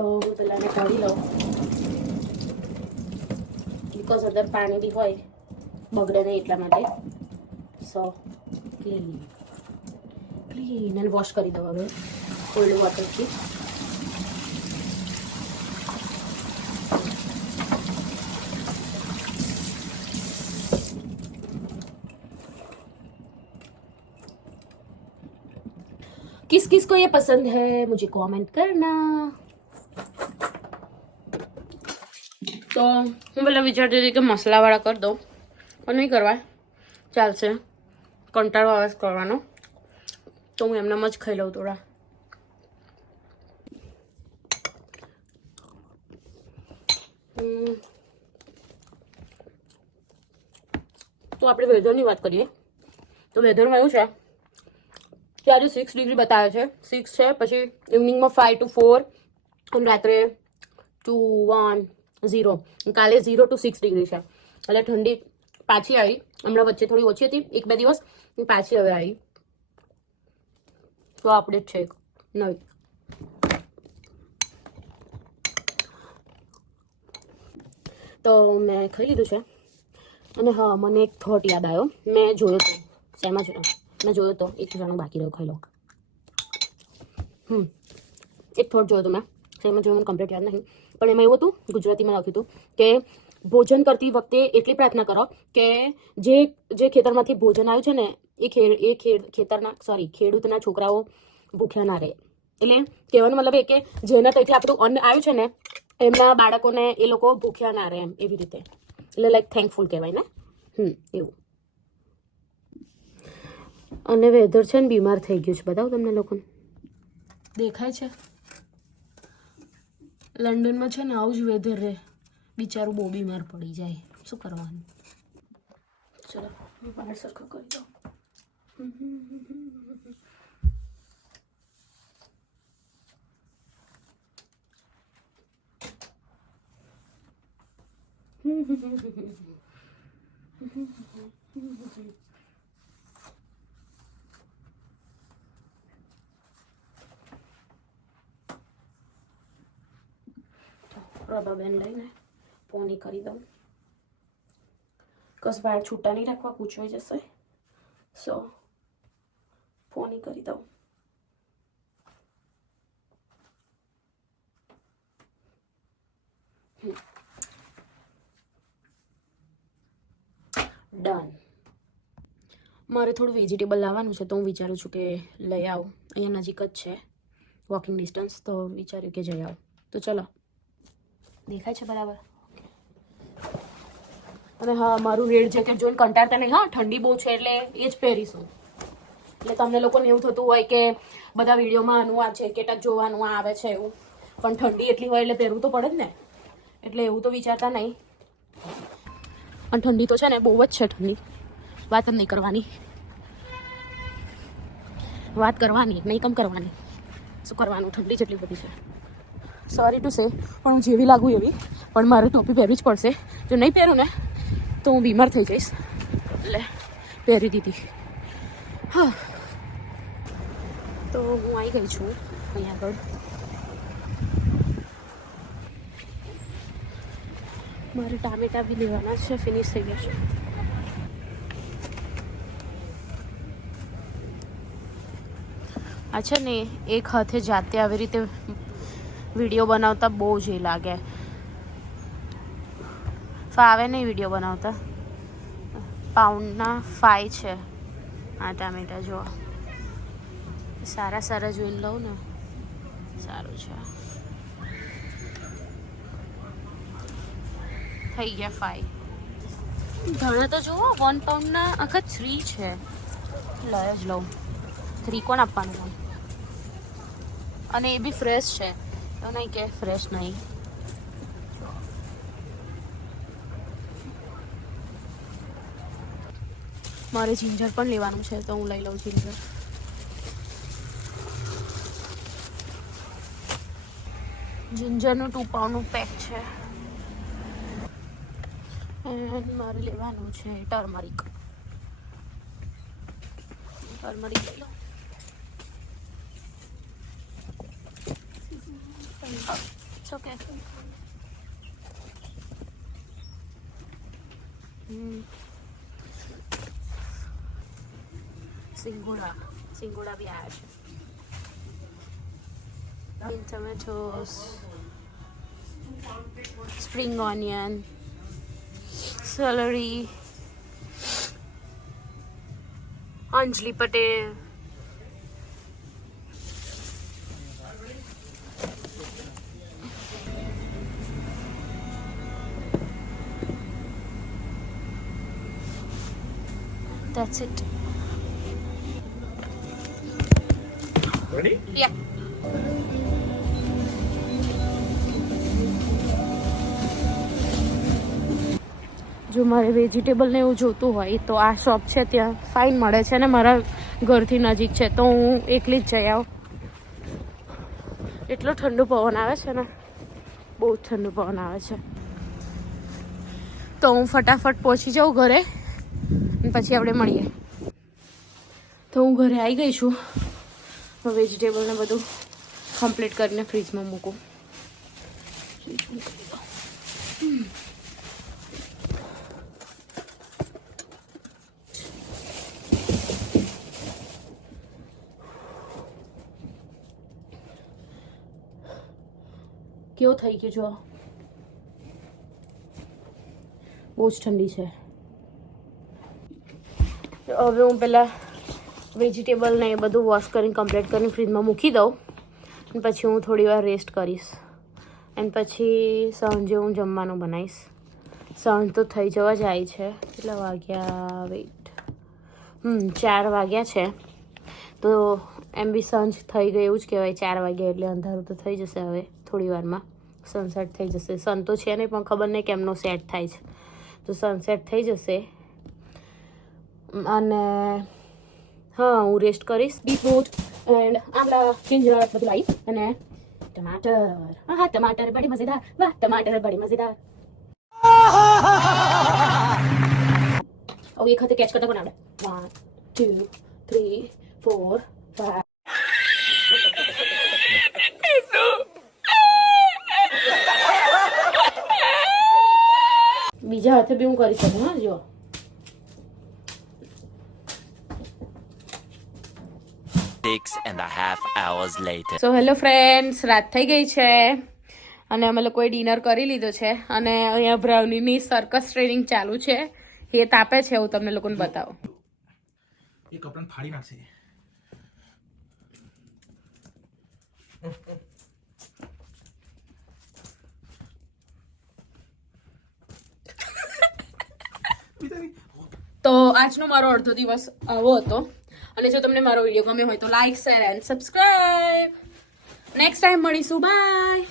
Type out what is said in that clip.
તો હું પહેલાં કાઢી લઉં, બિકોઝ અંદર પાણી બી હોય બગડે નહીં એટલા માટે. સો ક્લીન અને વોશ કરી દઉં હવે કોલ્ડ વોટરથી. किस किस को ये पसंद है मुझे कमेंट करना. તો હું પેલા વિચારતી હતી કે મસાલાવાળા કરી દઉં, પણ નહીં કરવા ચાલશે, કંટાળો આવે કરવાનો, તો હું એમનામ જ ખાઈ લઉં થોડા. તો આપણે વેધરની વાત કરીએ. તો વેધરમાં એવું છે કે આજે 6 ડિગ્રી બતાવે છે, 6 છે, પછી ઇવનિંગમાં 5 to 4 અને રાત્રે 2, 1, 0. કાલે 0 to 6 ડિગ્રી છે, એટલે ઠંડી પાછી આવી. હમણાં વચ્ચે થોડી ઓછી હતી 1-2 દિવસ, પાછી હવે આવી. તો અપડેટ છે એક નવી. તો મેં ખાઈ લીધું છે. અને હા, મને એક થોટ યાદ આવ્યો, મેં જોયો હતો શેમાં છે, મેં જોયો હતો એક જણો બાકી રહ્યો, ખાઈ લો. એક થોટ જોયો હતો મેં, શેમાં જોયું મને કમ્પ્લીટ યાદ નહીં, પણ એમાં એવું હતું, ગુજરાતીમાં લખ્યું હતું કે ભોજન કરતી વખતે એટલી પ્રાર્થના કરો કે જે ખેતરમાંથી ભોજન આવ્યું છે ને એ ખેડૂતના છોકરાઓ ભૂખ્યા ના રહે. એટલે કહેવાનો મતલબ એ કે જેના ત્યાંથી આપણું અન્ન આવ્યું છે ને એમના બાળકોને એ લોકો ભૂખ્યા ના રહે, એમ એવી રીતે. એટલે લાઈક થેન્કફુલ કહેવાય ને, એવું. અને વેધર છે ને બીમાર થઈ ગયું છે, બતાવું તમને લોકોને દેખાય છે. લંડનમાં છે ને આવું જ વેધર રહે, બિચારું બહુ બીમાર પડી જાય, શું કરવાનું. ચલો હું બહાર સરખો કરી દઉં. રબર બેન્ડ લઈને પોની કરી દઉં, કસ વાળ છૂટા નહીં રાખવા, પૂછવાઈ જશે. સો પોની કરી દઉં. ડન. મારે થોડું વેજીટેબલ લાવવાનું છે, તો હું વિચારું છું કે લઈ આવું. અહીંયા નજીક જ છે, વોકિંગ ડિસ્ટન્સ, તો વિચાર્યું કે જઈ આવું. તો ચલો, દેખાય છે બરાબર. અને હા, મારું રેડ જેકેટ જોઈને કંટાળતા નહીં, હા ઠંડી બહુ છે એટલે એ જ પહેરીશું. એટલે તમને લોકોને એવું થતું હોય કે બધા વિડીયોમાં આનું આ જેકેટ જ જોવાનું આવે છે એવું, પણ ઠંડી એટલી હોય એટલે પહેરવું તો પડે જ ને, એટલે એવું તો વિચારતા નહીં. પણ ઠંડી તો છે ને બહુ જ છે, ઠંડી વાત જ નહીં કરવાની, વાત કરવાની નહીં કમ કરવાની, શું કરવાનું, ઠંડી જેટલી બધી છે. સોરી ટુ સે, પણ હું જેવી લાગું એવી, પણ મારે ટોપી પહેરવી જ પડશે. જો નહીં પહેરું ને તો હું બીમાર થઈ જઈશ, એટલે પહેરી દીધી. હા, તો હું આવી ગઈ છું અહીંયા આગળ. મારે ટામેટા બી લેવાના છે, ફિનિશ થઈ ગયા છે. આ છે ને એક હાથે જાતે આવી રીતે વિડીયો બનાવતા બહુ જ એ લાગે, ફાવે નહીં વિડીયો બનાવતા. પાઉન્ડના 5 છે આ ટામેટા, જો સારા સારા જોઈને લઉં ને, સારું છે. થઈ ગયા 5. ધાણા તો જુઓ 1 પાઉન્ડના આખા 3 છે, લઈ જ લઉં. 3 કોણ આપવાનું હોય, અને એ બી ફ્રેશ છે, એવું નહીં કે ફ્રેશ નહીં. મારે જિંજર પણ લેવાનું છે, તો હું લઈ લઉં જિંજર. જિંજરનું 2 પાઉન્ડનું પેક છે. એન્ડ મારે લેવાનું છે ટર્મરિક. ટર્મરિક લઈ લો. It's okay. સિંગોડા બી આવ્યા છે. Tomatoes, spring onion, celery, Anjali Patel, that's it. Ready? Yeah. જો મારે વેજીટેબલ ને એવું જોતું હોય તો આ શોપ છે, ત્યાં ફાઇન મળે છે ને મારા ઘરથી નજીક છે, તો હું એકલી જ જઈ આવું. એટલો ઠંડુ પવન આવે છે ને, બહુ જ ઠંડુ પવન આવે છે. તો હું ફટાફટ પહોંચી જાઉં ઘરે અને પછી આપણે મળીએ. તો હું ઘરે આવી ગઈ છું. વેજીટેબલ ને બધું કમ્પ્લીટ કરીને ફ્રીજમાં મૂકું. કેવું થઈ ગયું જો, બહુ જ ઠંડી છે. હવે હું પહેલાં વેજીટેબલ ને એ બધું વોશ કરીને કમ્પ્લીટ કરીને ફ્રીજમાં મૂકી દઉં અને પછી હું થોડી વાર રેસ્ટ કરીશ અને પછી સાંજે હું જમવાનું બનાવીશ. સાંજ તો થઈ જવા જાય છે. કેટલા વાગ્યા? વેઇટ, 4 વાગ્યા છે. તો એમ બી સાંજ થઈ ગઈ એવું જ કહેવાય. 4 વાગ્યા એટલે અંધારું તો થઈ જશે હવે થોડી વારમાં. સનસેટ થઈ જશે. સન તો છે નહીં, પણ ખબર નહીં કેમનો સેટ થાય છે. તો સનસેટ થઈ જશે અને હા, હું રેસ્ટ કરીશ. બીટરૂટ એન્ડ આમલા, જીંજર બધું લાવીશ અને ટમાટર. હા, ટમાટર બડી મજેદાર. વાહ, ટમાટર બડી મજેદાર. હવે એક હાથે કેચ કરતા પણ આવડે. 1 2 3 4 5. બીજા હાથે બી હું કરી શકું. હા, જો સો હેલો ફ્રેન્ડ્સ, રાત થઈ ગઈ છે અને અમે લોકોએ ડિનર કરી લીધો છે અને અહીંયા બ્રાઉનીની સર્કસ ટ્રેનિંગ ચાલુ છે. એ તાપે છે, હું તમને લોકોને બતાવું. એ કપડાને ફાડી નાખશે. તો આજનો મારો અડધો દિવસ આવો હતો અને જો તમને મારો વિડીયો ગમ્યો હોય તો like, share and subscribe. Next time મળીશું. બાય.